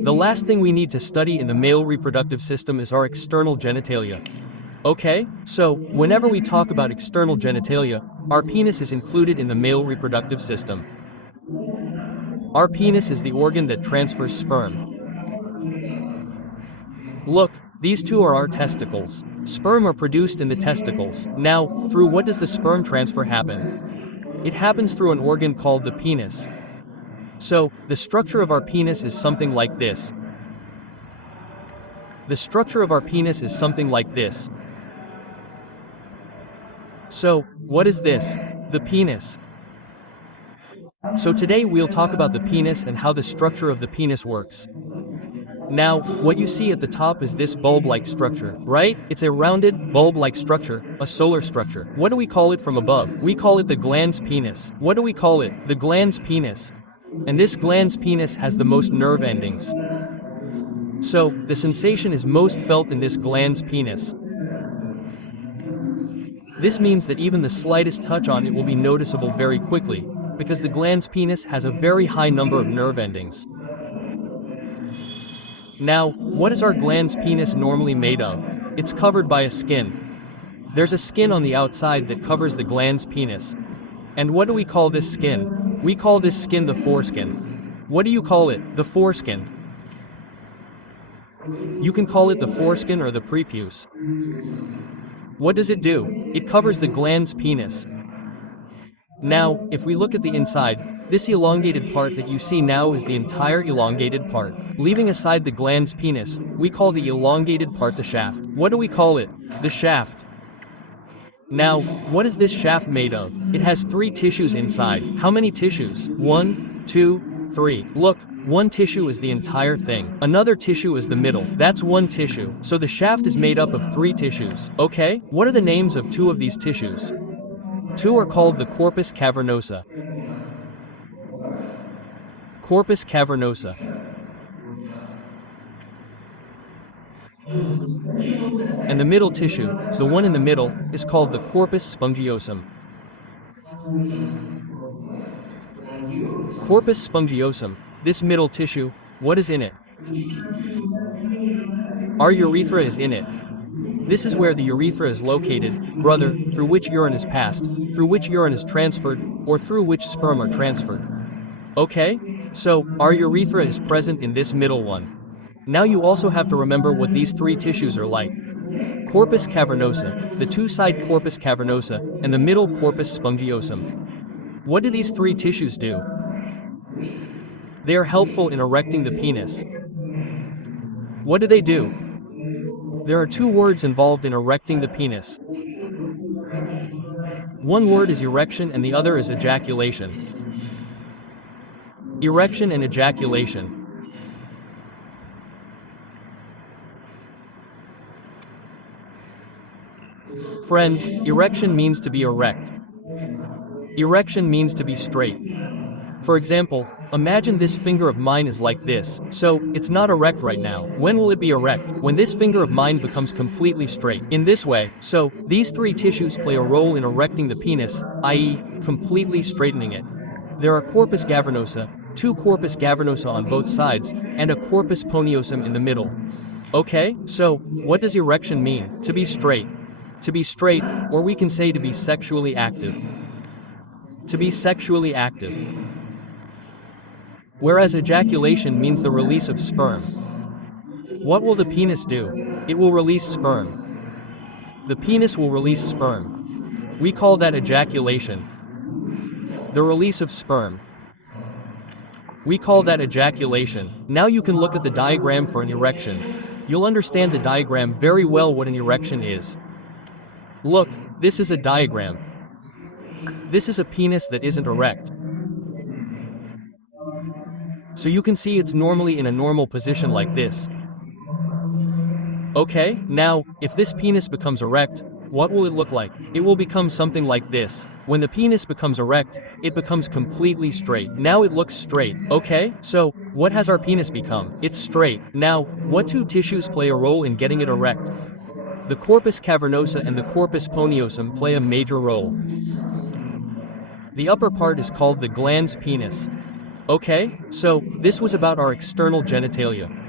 The last thing we need to study in the male reproductive system is our external genitalia. Okay, so whenever we talk about external genitalia, our penis is included in the male reproductive system. Our penis is the organ that transfers sperm. Look, these two are our testicles. Sperm are produced in the testicles. Now, through what does the sperm transfer happen? It happens through an organ called the penis. So, the structure of our penis is something like this. The structure of our penis is something like this. So, what is this? The penis. So today we'll talk about the penis and how the structure of the penis works. Now, what you see at the top is this bulb-like structure, right? It's a rounded, bulb-like structure, a solar structure. What do we call it from above? We call it the glans penis. What do we call it? The glans penis. And this glans penis has the most nerve endings. So, the sensation is most felt in this glans penis. This means that even the slightest touch on it will be noticeable very quickly, because the glans penis has a very high number of nerve endings. Now, what is our glans penis normally made of? It's covered by a skin. There's a skin on the outside that covers the glans penis. And what do we call this skin? We call this skin the foreskin. What do you call it? The foreskin. You can call it the foreskin or the prepuce. What does it do? It covers the glans penis. Now, if we look at the inside, this elongated part that you see now is the entire elongated part. Leaving aside the glans penis, we call the elongated part the shaft. What do we call it? The shaft. Now, what is this shaft made of? It has 3 tissues inside. How many tissues? 1, 2, 3. Look, one tissue is the entire thing. Another tissue is the middle. That's one tissue. So the shaft is made up of 3 tissues. Okay? What are the names of 2 of these tissues? 2 are called the Corpus Cavernosa. Corpus Cavernosa. And the middle tissue, the one in the middle, is called the Corpus Spongiosum. Corpus Spongiosum, this middle tissue, what is in it? Our urethra is in it. This is where the urethra is located, brother, through which urine is passed, through which urine is transferred, or through which sperm are transferred. Okay? So, our urethra is present in this middle one. Now you also have to remember what these 3 tissues are like. Corpus cavernosa, the 2-side corpus cavernosa, and the middle corpus spongiosum. What do these 3 tissues do? They are helpful in erecting the penis. What do they do? There are 2 words involved in erecting the penis. One word is erection and the other is ejaculation. Erection and ejaculation. Friends, erection means to be erect. Erection means to be straight. For example, imagine this finger of mine is like this, so it's not erect right now. When will it be erect? When this finger of mine becomes completely straight. In this way, so these 3 tissues play a role in erecting the penis, i.e., completely straightening it. There are corpus cavernosa, 2 corpus cavernosa on both sides, and a corpus spongiosum in the middle. Okay, so what does erection mean? To be straight. To be straight, or we can say to be sexually active. To be sexually active. Whereas ejaculation means the release of sperm. What will the penis do? It will release sperm. The penis will release sperm. We call that ejaculation. The release of sperm. We call that ejaculation. Now you can look at the diagram for an erection. You'll understand the diagram very well what an erection is. Look, this is a diagram. This is a penis that isn't erect. So you can see it's normally in a normal position like this. Okay, now, if this penis becomes erect, what will it look like? It will become something like this. When the penis becomes erect, it becomes completely straight. Now it looks straight, okay? So, what has our penis become? It's straight. Now, what 2 tissues play a role in getting it erect? The corpus cavernosa and the corpus spongiosum play a major role. The upper part is called the glans penis. Okay, so this was about our external genitalia.